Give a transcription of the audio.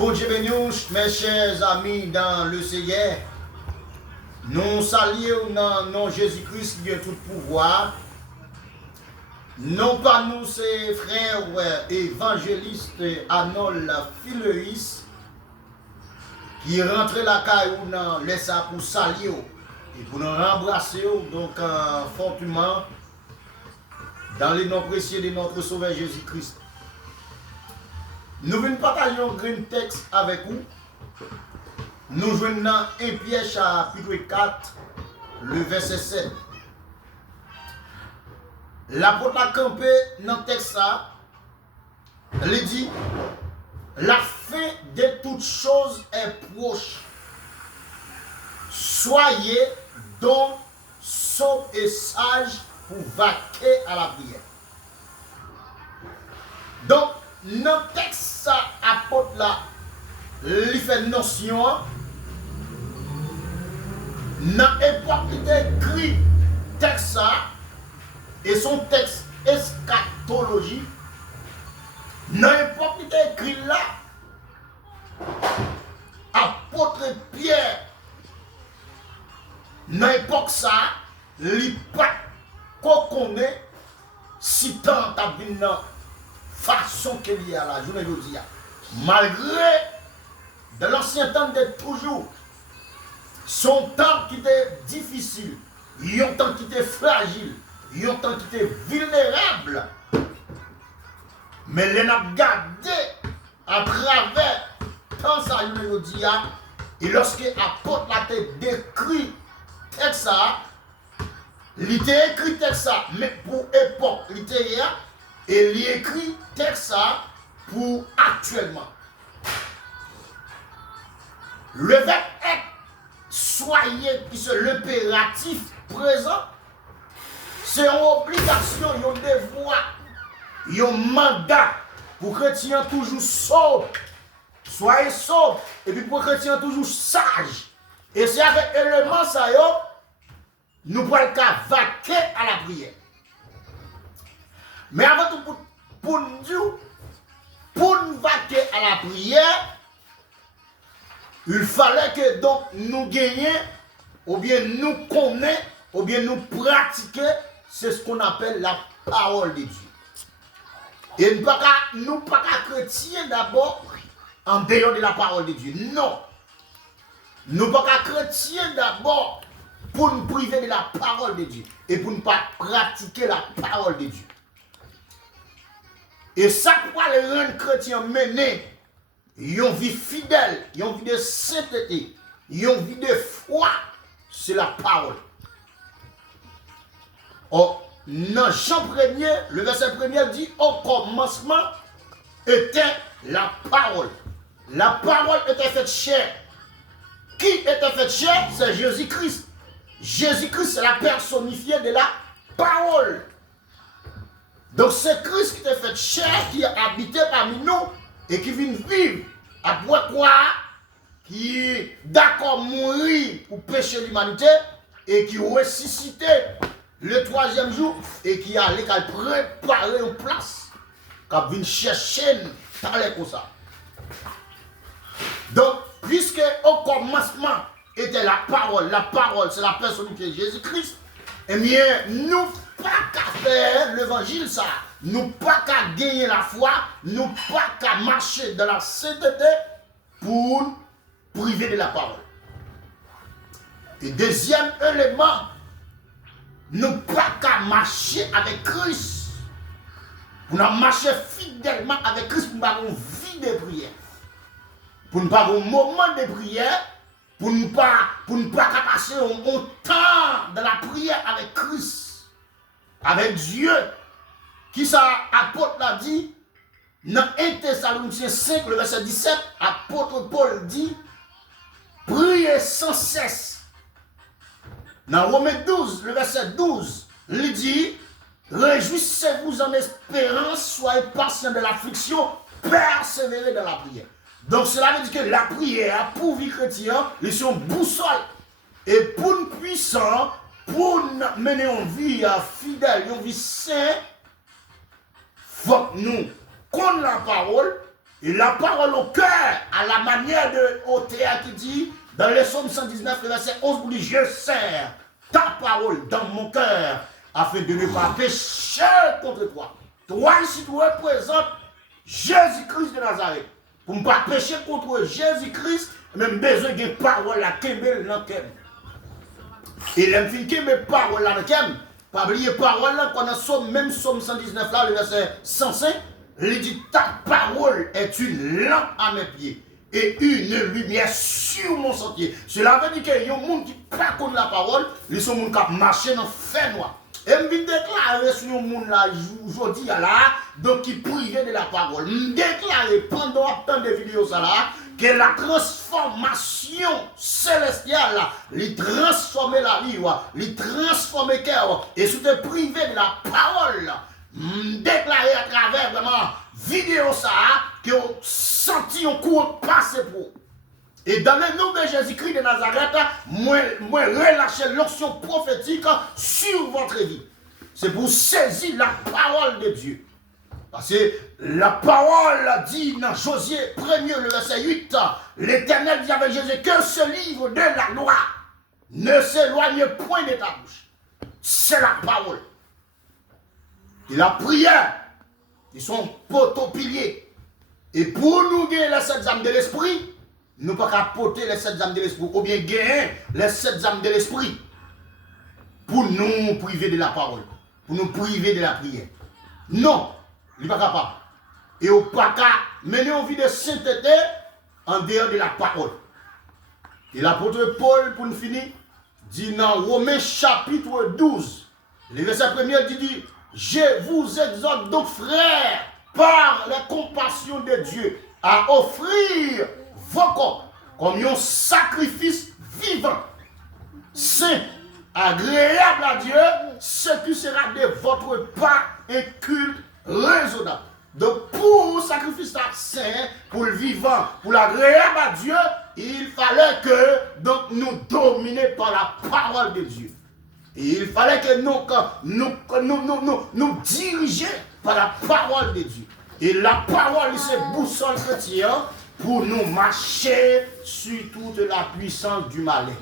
Bon Dieu béni, mes chers amis dans le Seigneur. Nous saluons dans nom Jésus-Christ qui a tout pouvoir. Non pas nous, ces frères évangélistes Arnold Phileus qui rentrent la caillou dans laisse pour saluer et pour nous embrasser donc fortement dans les noms précieux de notre Sauveur Jésus-Christ. Nous venons partager un grand texte avec vous. Nous jouons dans 1 Pierre chapitre 4, le verset 7. L'apôtre a campé dans le texte, il dit, la fin de toutes choses est proche. Soyez donc saufs et sages pour vaquer à la prière. Donc, dans le texte, apôtre là, il fait notion, dans l'époque il écrit texte et son texte eschatologie, dans l'époque il écrit là, apôtre Pierre, dans l'époque ça, il pas qu'on connaît si tant à venir façon qu'il y a la journée d'aujourd'hui. Malgré de l'ancien temps d'être toujours son temps qui était difficile, un temps qui était fragile, un temps qui était vulnérable. Mais les n'a gardé à travers tant ça journée d'aujourd'hui. Et lorsque l'apôtre a décrit texte ça, il était écrit texte ça, mais pour époque littéraire. Et il écrit texte ça pour actuellement. Le verbe être, soyez, qui c'est l'impératif présent, c'est une obligation, un devoir, un mandat pour chrétien toujours sauve. Soyez sauve, et puis pour chrétien toujours sage. Et c'est avec élément ça, nous pouvons vaquer à la prière. Mais avant tout, pour nous vaquer à la prière, il fallait que donc nous gagnions, ou bien nous connaissions, ou bien nous pratiquions, c'est ce qu'on appelle la parole de Dieu. Et nous ne pas chrétiens d'abord en dehors de la parole de Dieu. Non. Nous ne pas chrétiens d'abord pour nous priver de la parole de Dieu et pour ne pas pratiquer la parole de Dieu. Et ça pourra les rendre chrétiens mener une vie fidèle, une vie de sainteté, une vie de foi, c'est la parole. Or, dans Jean 1er, le verset 1er dit, au commencement était la parole. La parole était faite chair. Qui était faite chair? C'est Jésus-Christ. Jésus-Christ, c'est la personnifiée de la parole. Donc c'est Christ qui t'a fait chair, qui a habité parmi nous et qui vient vivre à quoi qui est d'accord mourir pour pécher l'humanité et qui ressuscité le troisième jour et qui a allé préparer une place, qui vient chercher parler comme ça. Donc, puisque au commencement était la parole c'est la personne qui est Jésus-Christ, eh bien, nous pas qu'à faire l'évangile ça, nous pas qu'à gagner la foi, nous pas qu'à marcher dans la sainteté pour priver de la parole. Et deuxième élément, nous pas qu'à marcher avec Christ, pour nous marcher fidèlement avec Christ pour nous avoir une vie de prière, pour nous avoir un moment de prière, pour ne pas passer un temps de la prière avec Christ. Avec Dieu, qui ça, apôtre l'a dit, dans 1 Thessaloniciens 5, le verset 17, apôtre Paul dit, priez sans cesse. Dans Romains 12, le verset 12, il dit, réjouissez-vous en espérance, soyez patients de l'affliction, persévérez dans la prière. Donc cela veut dire que la prière, pour vie chrétienne, ils sont boussole. Et pour nous puissants, pour mener une vie fidèle, une vie sainte, il faut que nous connaissions la parole Et la parole au cœur, à la manière de Othea qui dit, dans le psaume 119, le verset 11, vous dit, je serre ta parole dans mon cœur, afin de ne pas pécher contre toi. Toi ici, tu représentes Jésus-Christ de Nazareth. Pour ne pas pécher contre Jésus-Christ, même besoin de parole à Kébel dans Kébel. Et l'aime que mes paroles là, pas oublier parole là, qu'on a même Somme 119 là, le verset 105, il dit ta parole est une lampe à mes pieds et une lumière sur mon sentier. Cela veut dire qu'il y a des gens qui ne pas contre la parole, ils sont des gens qui marchent dans le fer noir. Et je vais déclarer sur les gens là, aujourd'hui là, donc qui privent de la parole. Je déclarer pendant tant de vidéos ça là, que la transformation célestiale, lui transformer la vie, lui transformer le cœur, et si tu es privé de la parole, déclarer à travers vraiment vidéo ça, que vous senti un coup passer pour. Et dans le nom de Jésus-Christ de Nazareth, moi relâcher l'onction prophétique sur votre vie. C'est pour saisir la parole de Dieu. Parce que la parole dit dans Josué 1er, le verset 8, l'Éternel dit avec Jésus que ce livre de la loi ne s'éloigne point de ta bouche. C'est la parole. Et la prière, ils sont poteaux-piliers. Et pour nous gagner les 7 âmes de l'esprit, nous ne pouvons pas porter les 7 âmes de l'esprit, ou bien gagner les 7 âmes de l'esprit, pour nous priver de la parole, pour nous priver de la prière. Non. Il n'est pas capable. Et au pas qu'à mener une vie de sainteté en dehors de la parole. Et l'apôtre Paul, pour nous finir, dit dans Romains chapitre 12, le verset 1er dit, je vous exhorte donc frères, par la compassion de Dieu, à offrir vos corps comme un sacrifice vivant, saint, agréable à Dieu, ce qui sera de votre part un culte raisonnable. Donc pour le sacrifice saint, pour le vivant, pour l'agréable à Dieu, il fallait que donc, nous dominions par la parole de Dieu. Et il fallait que nous dirigions par la parole de Dieu. Et la parole, c'est boussole chrétien pour nous marcher sur toute la puissance du malin.